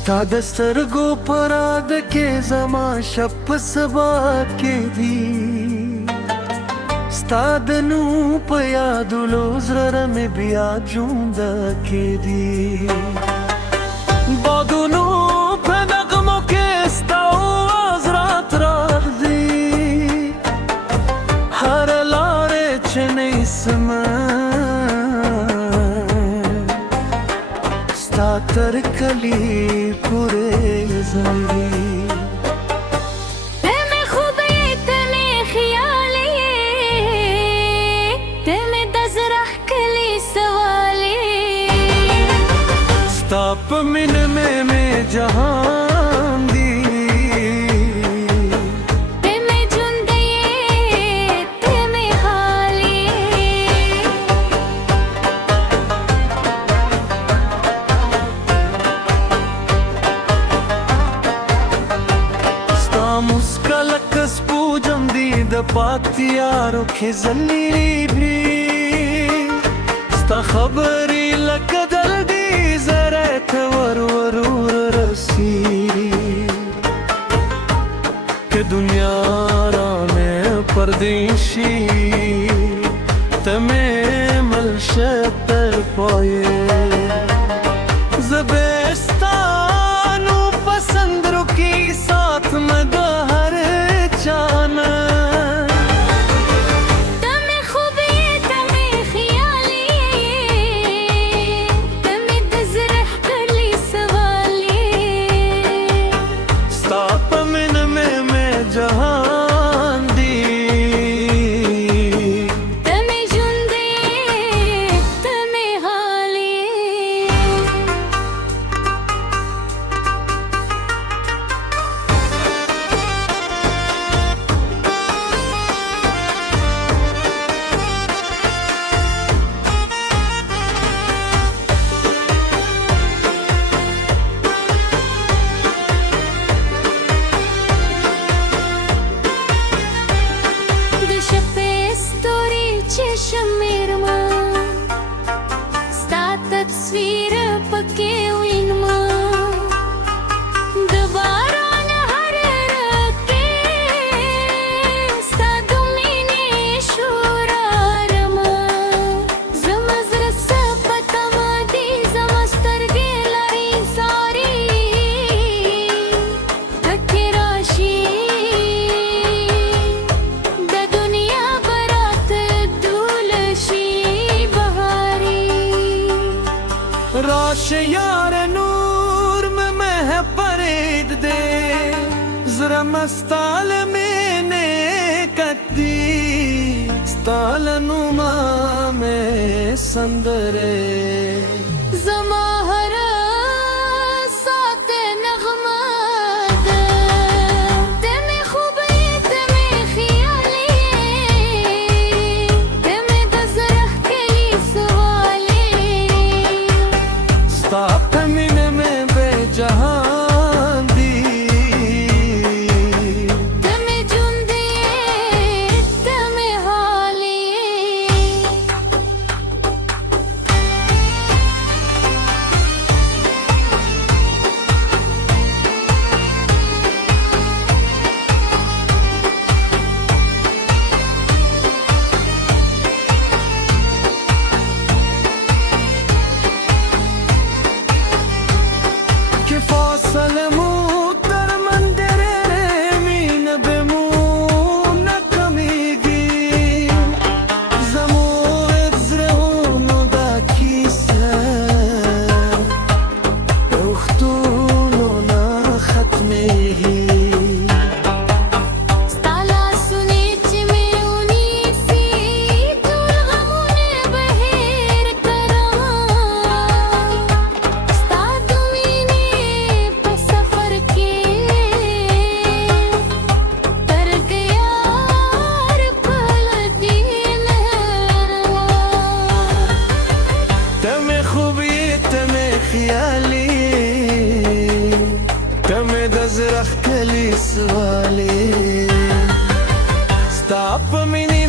ستا د سترګو پراد کې زما شپ سبا کې دي ستا د نو په یادولو زړه مې بیا ژوند کې دي بادونو په نغمو کې ستا آواز رات راځي هر لارې چې نه سمه تر کلی پورے زندگی تمہیں خوبی تمہیں خیالی تمہیں دزرح کلی سوالی ستاپ من میں جہان دی تمہیں جندیے تمہیں حالی مسکا لکس پوجم دی د پاتیارو خزلی بھی ستا خبری لکدل دی زرت ورور رسی کہ دنیا را میں پردیشی تمہیں ملشتر پائے زبستانو پسند رکی ساتھ میں تمہیں خوبی تمہیں خیالی تمہیں دزرح کلی سوالی ستاپ من میں جہان دی تمہیں جندیے تمہیں حالی تصویر پکې وینم د باران هر رکې ستا د مینې شور ارمه زما زړه څه په تمه دي زما سترګې لري ساري ټکې راشي د دنیا برات دول شي راش یار نور میں پرید دے ذرا مستال میں نے کتی ستال نما میں سندرے زماہر سات نغمہ تمہیں خوبی تمہیں خیالی تمہیں دزرح کلی سوالی ستاپ من میں بے جہان دی تمہیں جندیے تمہیں حالی کہ فاصل مو در مندر مین بمو نکمیگی زمو ازرونو دا کیسه اختونو نا ختمیگی خیالی تمہیں دزرح کلی سوالی ستاپ منی